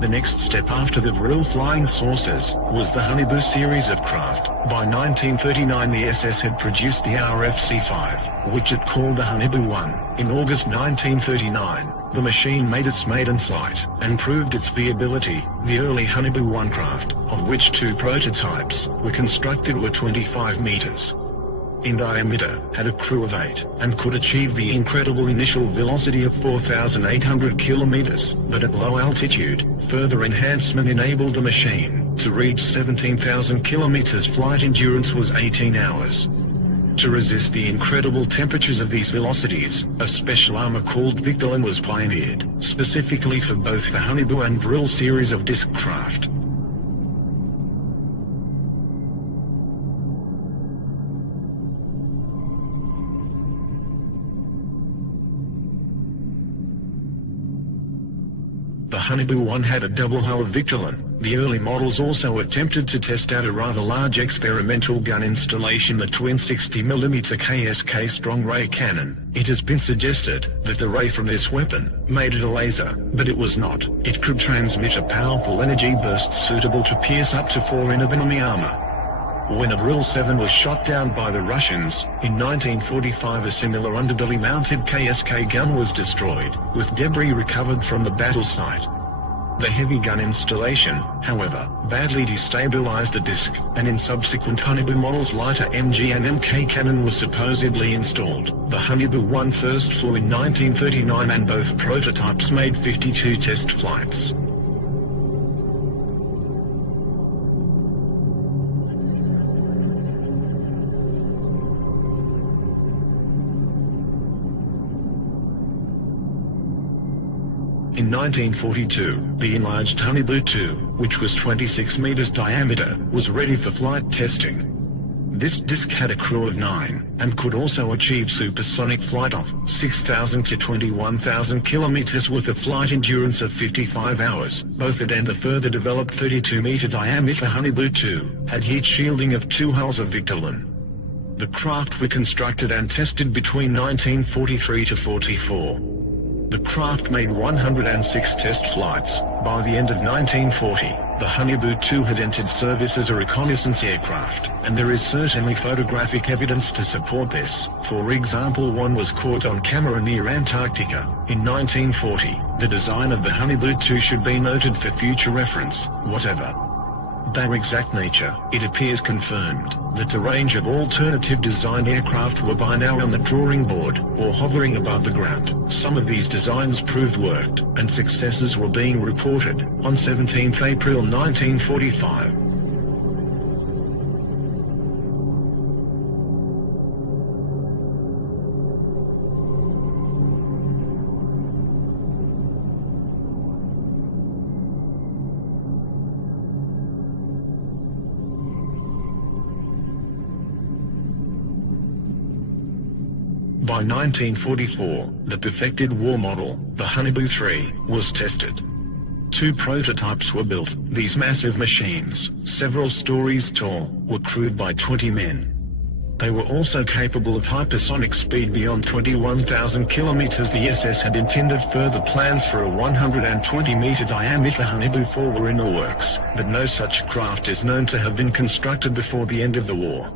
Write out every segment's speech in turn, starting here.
The next step after the Vril flying saucers was the Honeybu series of craft. By 1939 the SS had produced the RFC-5, which it called the Honeybu 1. In August 1939, the machine made its maiden flight, and proved its viability. The early Honeybu 1 craft, of which 2 prototypes were constructed, were 25 meters in diameter, had a crew of 8, and could achieve the incredible initial velocity of 4,800 kilometers, but at low altitude, further enhancement enabled the machine to reach 17,000 kilometers. Flight endurance was 18 hours. To resist the incredible temperatures of these velocities, a special armor called Victolan was pioneered, specifically for both the Honeybu and Vril series of disc craft. The Honeybu 1 had a double hull of Victolan. The early models also attempted to test out a rather large experimental gun installation, the twin 60mm KSK strong ray cannon. It has been suggested that the ray from this weapon made it a laser, but it was not. It could transmit a powerful energy burst suitable to pierce up to 4 enemy armor. When a Vril 7 was shot down by the Russians, in 1945 a similar underbelly-mounted KSK gun was destroyed, with debris recovered from the battle site. The heavy gun installation, however, badly destabilized the disc, and in subsequent Honeybu models lighter MG and MK cannon was supposedly installed. The Honeybu 1 first flew in 1939 and both prototypes made 52 test flights. In 1942, the enlarged Honeybu 2, which was 26 meters diameter, was ready for flight testing. This disc had a crew of 9, and could also achieve supersonic flight of 6,000 to 21,000 kilometers with a flight endurance of 55 hours. Both it and the further developed 32-meter diameter Honeybu 2 had heat shielding of 2 hulls of Victolan. The craft were constructed and tested between 1943 to 44. The craft made 106 test flights. By the end of 1940, the Honeybu 2 had entered service as a reconnaissance aircraft, and there is certainly photographic evidence to support this. For example, one was caught on camera near Antarctica in 1940. The design of the Honeybu 2 should be noted for future reference. Whatever their exact nature, it appears confirmed that a range of alternative design aircraft were by now on the drawing board, or hovering above the ground. Some of these designs proved worked, and successes were being reported. On 17 April 1945, by 1944, the perfected war model, the Honeybu 3, was tested. 2 prototypes were built. These massive machines, several stories tall, were crewed by 20 men. They were also capable of hypersonic speed beyond 21,000 kilometers. The SS had intended further plans for a 120-meter diameter Honeybu 4 were in the works, but no such craft is known to have been constructed before the end of the war.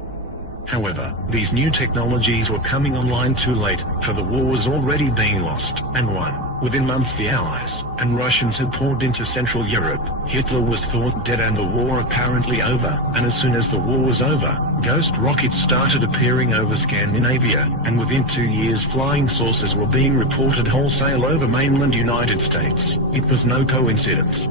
However, these new technologies were coming online too late, for the war was already being lost and won. Within months the Allies and Russians had poured into Central Europe. Hitler was thought dead and the war apparently over, and as soon as the war was over, ghost rockets started appearing over Scandinavia, and within 2 years flying saucers were being reported wholesale over mainland United States. It was no coincidence